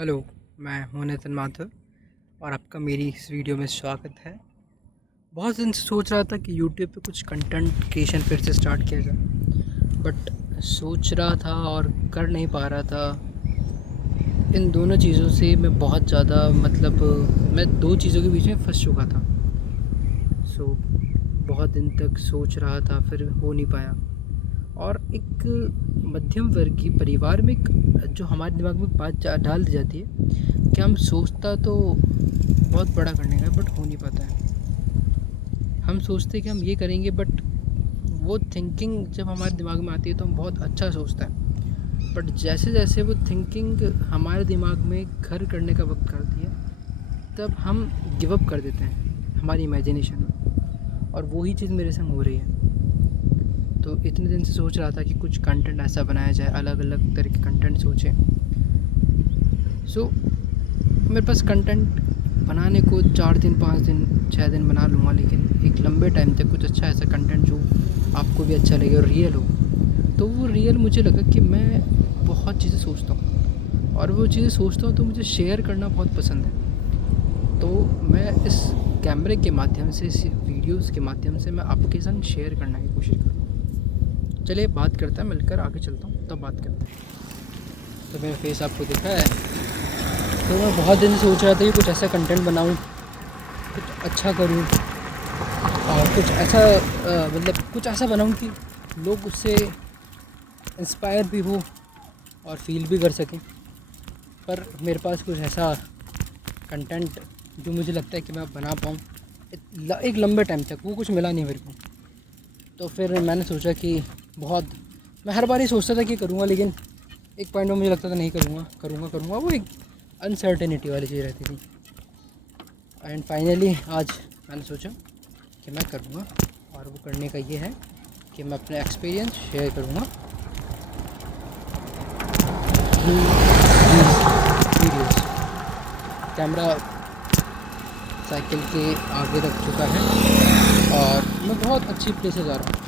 Hello, मैं हूं नितिन माथुर और आपका मेरी इस वीडियो में स्वागत है। बहुत दिन से सोच रहा था कि यूट्यूब पे कुछ कंटेंट क्रिएशन फिर से स्टार्ट किया जाए, बट सोच रहा था और कर नहीं पा रहा था। इन दोनों चीज़ों से मैं बहुत ज़्यादा मैं दो चीज़ों के बीच में फंस चुका था। बहुत दिन तक सोच रहा था, फिर हो नहीं पाया। और एक मध्यम वर्गीय परिवार में एक जो हमारे दिमाग में बात डाल दी जाती है कि हम सोचता तो बहुत बड़ा करने का, बट हो नहीं पाता है। हम सोचते हैं कि हम ये करेंगे, बट वो थिंकिंग जब हमारे दिमाग में आती है तो हम बहुत अच्छा सोचते हैं, बट जैसे जैसे वो थिंकिंग हमारे दिमाग में घर करने का वक्त करती है, तब हम गिव अप कर देते हैं हमारी इमेजिनेशन में। और वही चीज़ मेरे संग हो रही है। तो इतने दिन से सोच रहा था कि कुछ कंटेंट ऐसा बनाया जाए, अलग अलग तरह के कंटेंट सोचें। मेरे पास कंटेंट बनाने को 4 दिन 5 दिन 6 दिन बना लूँगा, लेकिन एक लंबे टाइम तक कुछ अच्छा ऐसा कंटेंट जो आपको भी अच्छा लगे और रियल हो। तो वो रियल मुझे लगा कि मैं बहुत चीज़ें सोचता हूँ, और वो चीज़ें सोचता हूँ तो मुझे शेयर करना बहुत पसंद है। तो मैं इस कैमरे के माध्यम से, इस वीडियोज़ के माध्यम से मैं आपके संग शेयर करने की कोशिश करूँ। चलिए बात करते हैं, मिलकर आगे चलता हूँ तब बात करते हैं। तो मेरा फेस आपको दिखा है। तो मैं बहुत दिन से सोच रहा था कि कुछ ऐसा कंटेंट बनाऊँ, कुछ अच्छा करूँ, और कुछ ऐसा बनाऊँ कि लोग उससे इंस्पायर भी हो और फील भी कर सकें। पर मेरे पास कुछ ऐसा कंटेंट जो मुझे लगता है कि मैं बना पाऊँ एक लंबे टाइम तक, वो कुछ मिला नहीं मेरे को। तो फिर मैंने सोचा कि मैं हर बार ही सोचता था कि करूँगा, लेकिन एक पॉइंट में मुझे लगता था नहीं करूँगा। वो एक अनसर्टेनिटी वाली चीज़ रहती थी। एंड फाइनली आज मैंने सोचा कि मैं करूँगा, और वो करने का ये है कि मैं अपना एक्सपीरियंस शेयर करूँगा वीडियोस। कैमरा साइकिल के आगे रख चुका है और मैं बहुत अच्छी प्लेस से जा रहा हूँ।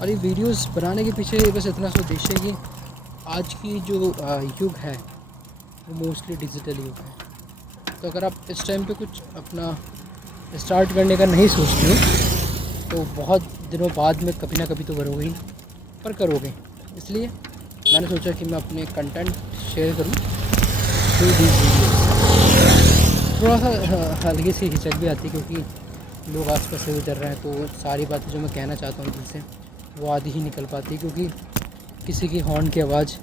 और ये वीडियोस बनाने के पीछे बस इतना सा उद्देश्य है कि आज की जो युग है वो मोस्टली डिजिटल युग है। तो अगर आप इस टाइम पे कुछ अपना स्टार्ट करने का नहीं सोचते हो, तो बहुत दिनों बाद में कभी ना कभी तो करोगे ही, पर करोगे। इसलिए मैंने सोचा कि मैं अपने कंटेंट शेयर करूँ थ्रू दीज वीडियोस। थोड़ा सा हल्की सी हिचक भी आती है, क्योंकि लोग आस पास से गुजर रहे हैं, तो सारी बातें जो मैं कहना चाहता हूँ दिल से वो आधी ही निकल पाती है। क्योंकि किसी की हॉर्न की आवाज़,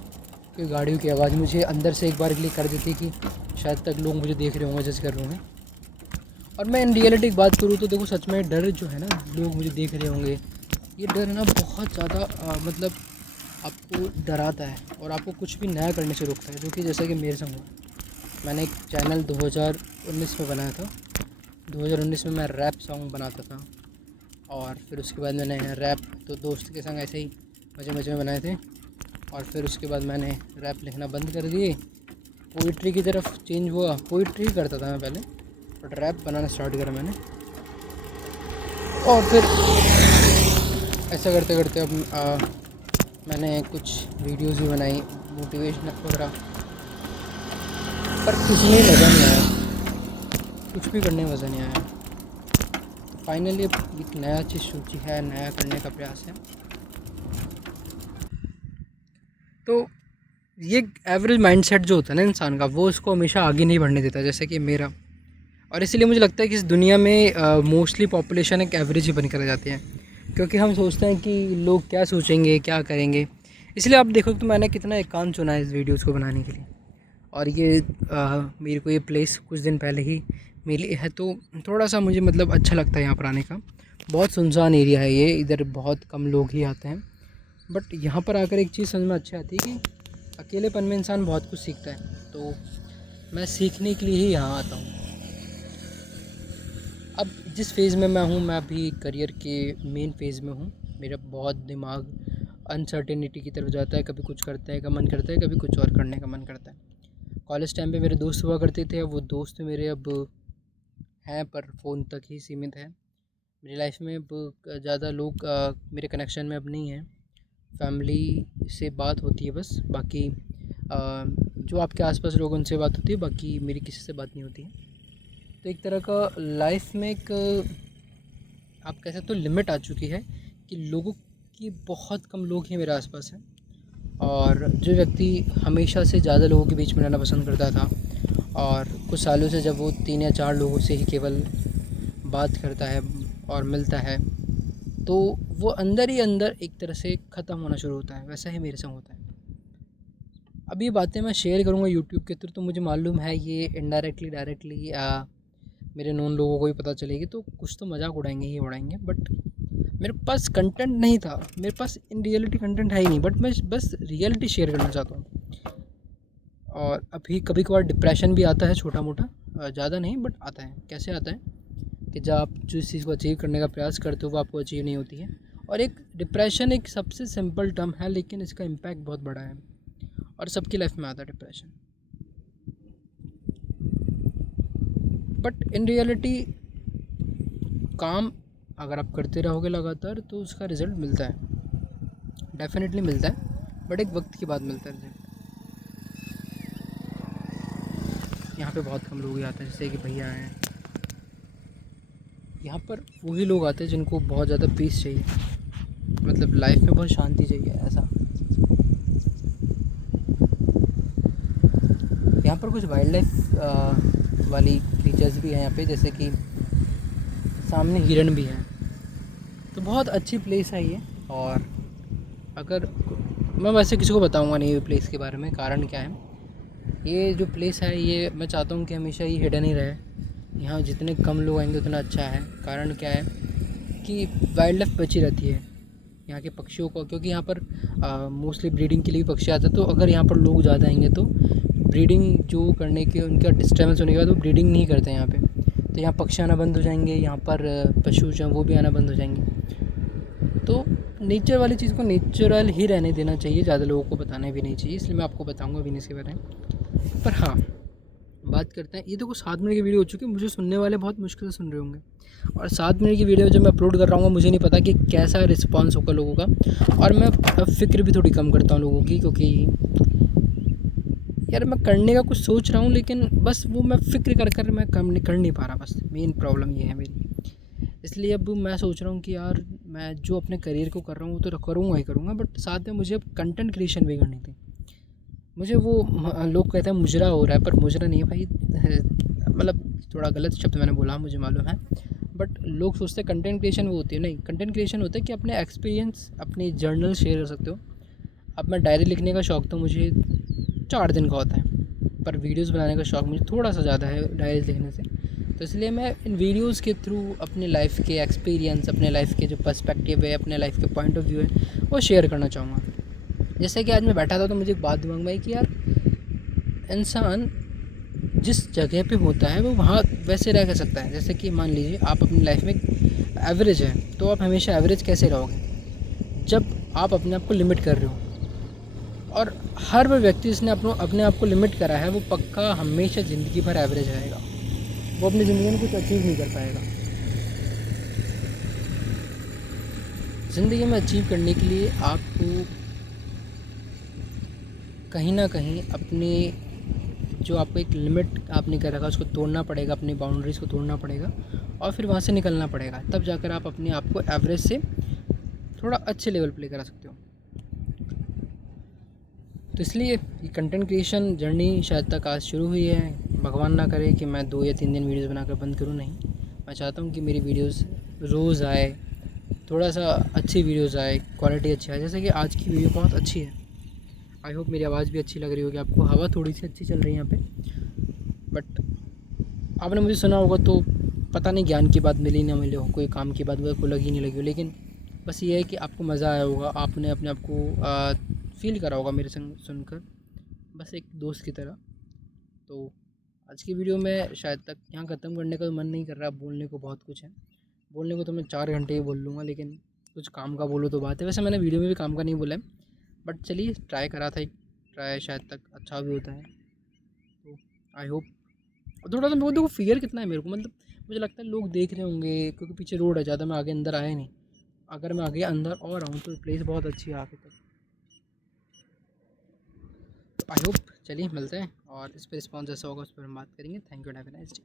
कोई गाड़ियों की आवाज़ मुझे अंदर से एक बार के लिए कर देती है कि शायद तक लोग मुझे देख रहे होंगे, जज कर रहे होंगे। और मैं इन रियलिटी की बात करूँ तो देखो, सच में डर जो है ना, लोग मुझे देख रहे होंगे, ये डर है ना बहुत ज़्यादा आपको डराता है और आपको कुछ भी नया करने से रोकता है। जो कि जैसा कि मेरे संग हुआ। मैंने एक चैनल 2019 में बनाया था। 2019 में मैं रैप सॉन्ग बनाता था, और फिर उसके बाद मैंने रैप तो दोस्त के संग ऐसे ही मज़े मज़े में बनाए थे। और फिर उसके बाद मैंने रैप लिखना बंद कर दिए, पोइट्री की तरफ चेंज हुआ। पोइट्री करता था मैं पहले, बट रैप बनाना स्टार्ट करा मैंने। और फिर ऐसा करते करते अब मैंने कुछ वीडियोज़ भी बनाई मोटिवेशनल वगैरह, पर कुछ में मज़ा नहीं आया, कुछ भी करने में मज़ा नहीं आया। तो फाइनली अब एक नया चीज़ सोची है, नया करने का प्रयास है। तो ये एवरेज माइंडसेट जो होता है ना इंसान का, वो उसको हमेशा आगे नहीं बढ़ने देता, जैसे कि मेरा। और इसीलिए मुझे लगता है कि इस दुनिया में मोस्टली पॉपुलेशन एक एवरेज ही बन कर जाती है, क्योंकि हम सोचते हैं कि लोग क्या सोचेंगे, क्या करेंगे। इसलिए आप देखो तो मैंने कितना एकांत चुना है इस वीडियोज़ को बनाने के लिए। और ये मेरे को ये प्लेस कुछ दिन पहले ही मिली है, तो थोड़ा सा मुझे अच्छा लगता है यहाँ पर आने का। बहुत सुनसान एरिया है ये, इधर बहुत कम लोग ही आते हैं। बट यहाँ पर आकर एक चीज़ समझ में अच्छी आती है कि अकेलेपन में इंसान बहुत कुछ सीखता है। तो मैं सीखने के लिए ही यहाँ आता हूँ। अब जिस फेज़ में मैं हूँ, मैं अभी करियर के मेन फेज़ में हूँ। मेरा बहुत दिमाग अनसर्टेनिटी की तरफ जाता है, कभी कुछ करने का मन करता है, कभी कुछ और करने का मन करता है। कॉलेज टाइम पे मेरे दोस्त हुआ करते थे, वो दोस्त मेरे अब हैं पर फ़ोन तक ही सीमित है। मेरी लाइफ में अब ज़्यादा लोग मेरे कनेक्शन में अब नहीं हैं। फैमिली से बात होती है बस, बाकी जो आपके आसपास लोग उनसे बात होती है, बाकी मेरी किसी से बात नहीं होती है। तो एक तरह का लाइफ में एक आप कह सकते हो लिमिट आ चुकी है कि लोगों की बहुत कम लोग ही मेरे आसपास हैं। और जो व्यक्ति हमेशा से ज़्यादा लोगों के बीच में रहना पसंद करता था, और कुछ सालों से जब वो 3 या 4 लोगों से ही केवल बात करता है और मिलता है, तो वो अंदर ही अंदर एक तरह से ख़त्म होना शुरू होता है। वैसा ही मेरे संग होता है। अब ये बातें मैं शेयर करूँगा यूट्यूब के थ्रू, तो मुझे मालूम है ये इनडायरेक्टली डायरेक्टली मेरे नोन लोगों को भी पता चलेगी, तो कुछ तो मजाक उड़ाएंगे ही उड़ाएंगे। बट मेरे पास कंटेंट नहीं था, मेरे पास इन रियलिटी कंटेंट है ही नहीं, बट मैं बस रियलिटी शेयर करना चाहता हूँ। और अभी कभी कभार डिप्रेशन भी आता है, छोटा मोटा, ज़्यादा नहीं बट आता है। कैसे आता है कि जब आप जिस चीज़ को अचीव करने का प्रयास करते हो वो आपको अचीव नहीं होती है। और एक डिप्रेशन एक सबसे सिंपल टर्म है, लेकिन इसका इम्पैक्ट बहुत बड़ा है और सबकी लाइफ में आता है डिप्रेशन। बट इन रियलिटी काम अगर आप करते रहोगे लगातार तो उसका रिज़ल्ट मिलता है, डेफिनेटली मिलता है, बट एक वक्त के बाद मिलता है रिज़ल्ट। यहाँ पे बहुत कम लोग ही आते हैं, जैसे कि भैया हैं। यहाँ पर वही लोग आते हैं जिनको बहुत ज़्यादा पीस चाहिए, मतलब लाइफ में बहुत शांति चाहिए ऐसा। यहाँ पर कुछ वाइल्ड लाइफ वाली क्रीचर्स भी हैं यहाँ पे, जैसे कि सामने हिरन भी हैं। तो बहुत अच्छी प्लेस है ये। और अगर मैं वैसे किसी को बताऊँगा नहीं ये प्लेस के बारे में, कारण क्या है, ये जो प्लेस है ये मैं चाहता हूँ कि हमेशा ये हिडन ही रहे। यहाँ जितने कम लोग आएंगे उतना अच्छा है। कारण क्या है कि वाइल्ड लाइफ बची रहती है यहाँ के पक्षियों को, क्योंकि यहाँ पर मोस्टली ब्रीडिंग के लिए पक्षी आते हैं। तो अगर यहाँ पर लोग ज़्यादा आएंगे तो ब्रीडिंग जो करने के उनका डिस्टर्बेंस होने के बाद वो ब्रीडिंग नहीं करते हैं यहाँ पे। तो यहाँ पक्षी आना बंद हो जाएंगे, यहाँ पर पशु जो हैं वो भी आना बंद हो जाएंगे। तो नेचर वाली चीज़ को नेचुरल ही रहने देना चाहिए, ज़्यादा लोगों को बताना भी नहीं चाहिए। इसलिए मैं आपको बताऊँगा भी नहीं इसके बारे में। पर हाँ, बात करते हैं। ये देखो 7 मिनट की वीडियो हो चुकी है, मुझे सुनने वाले बहुत मुश्किल से सुन रहे होंगे। और 7 मिनट की वीडियो जब मैं अपलोड कर रहा हूँ मुझे नहीं पता कि कैसा रिस्पॉन्स होगा लोगों का। और मैं फ़िक्र भी थोड़ी कम करता हूँ लोगों की, क्योंकि यार मैं करने का कुछ सोच रहा हूँ, लेकिन बस वो मैं फ़िक्र कर मैं कम कर नहीं पा रहा। बस मेन प्रॉब्लम ये है मेरी। इसलिए अब मैं सोच रहा हूँ कि यार मैं जो अपने करियर को कर रहा हूँ तो करूँगा ही करूँगा, बट साथ में मुझे अब कंटेंट क्रिएशन भी करनी थी। मुझे वो लोग कहते हैं मुजरा हो रहा है, पर मुजरा नहीं है भाई। मतलब थोड़ा गलत शब्द मैंने बोला, मुझे मालूम है। बट लोग सोचते हैं कंटेंट क्रिएशन वो होती है। नहीं, कंटेंट क्रिएशन होता है कि अपने एक्सपीरियंस, अपनी जर्नल शेयर कर सकते हो। अब मैं डायरी लिखने का शौक़ तो मुझे 4 दिन का होता है, पर वीडियोज़ बनाने का शौक़ मुझे थोड़ा सा ज़्यादा है डायरी लिखने से। तो इसलिए मैं इन वीडियोज़ के थ्रू अपने लाइफ के एक्सपीरियंस, अपने लाइफ के जो पर्सपेक्टिव है, अपने लाइफ के पॉइंट ऑफ व्यू है, वो शेयर करना चाहूँगा। जैसे कि आज मैं बैठा था तो मुझे एक बात दिमाग में आई कि यार इंसान जिस जगह पे होता है वो वहाँ वैसे रह सकता है। जैसे कि मान लीजिए आप अपनी लाइफ में एवरेज है, तो आप हमेशा एवरेज कैसे रहोगे जब आप अपने आप को लिमिट कर रहे हो। और हर वो व्यक्ति जिसने अपने आप को लिमिट करा है वो पक्का हमेशा ज़िंदगी भर एवरेज रहेगा, वो अपनी ज़िंदगी में कुछ अचीव नहीं कर पाएगा। ज़िंदगी में अचीव करने के लिए आपको कहीं ना कहीं अपने जो आपको एक लिमिट आपने कर रखा उसको तोड़ना पड़ेगा, अपनी बाउंड्रीज़ को तोड़ना पड़ेगा और फिर वहाँ से निकलना पड़ेगा। तब जाकर आप अपने आप को एवरेज से थोड़ा अच्छे लेवल पे लेकर आ सकते हो। तो इसलिए ये कंटेंट क्रिएशन जर्नी शायद तक आज शुरू हुई है। भगवान ना करे कि मैं 2 या 3 दिन वीडियोज़ बनाकर बंद करूँ, नहीं। मैं चाहता हूँ कि मेरी वीडियोज़ रोज़ आए, थोड़ा सा अच्छी वीडियोज़ आए, क्वालिटी अच्छी आए। जैसे कि आज की वीडियो बहुत अच्छी है। आई होप मेरी आवाज़ भी अच्छी लग रही होगी आपको। हवा थोड़ी सी अच्छी चल रही है यहाँ पे, बट आपने मुझे सुना होगा तो पता नहीं ज्ञान की बात मिली ना मिली हो, कोई काम की बात को लगी नहीं लगी हो, लेकिन बस ये है कि आपको मज़ा आया होगा, आपने अपने आप को फील करा होगा मेरे संग सुनकर, बस एक दोस्त की तरह। तो आज की वीडियो में शायद तक यहाँ ख़त्म करने का मन नहीं कर रहा। बोलने को बहुत कुछ है, बोलने को तो मैं 4 घंटे ही बोल लूँगा, लेकिन कुछ काम का बोलो तो बात है। वैसे मैंने वीडियो में भी काम का नहीं बोला है, बट चलिए ट्राई करा था, एक ट्राई शायद तक अच्छा भी होता है। तो आई होप। थोड़ा सा मेरे को देखो फियर कितना है मेरे को, मतलब मुझे लगता है लोग देख रहे होंगे क्योंकि पीछे रोड है, ज़्यादा मैं आगे अंदर आया नहीं। अगर मैं आगे अंदर और आऊँ तो प्लेस बहुत अच्छी है आगे तक। तो आई होप, चलिए मिलते हैं और इस पर रिस्पॉन्स जैसा होगा उस पर हम बात करेंगे। Thank you, have a nice day.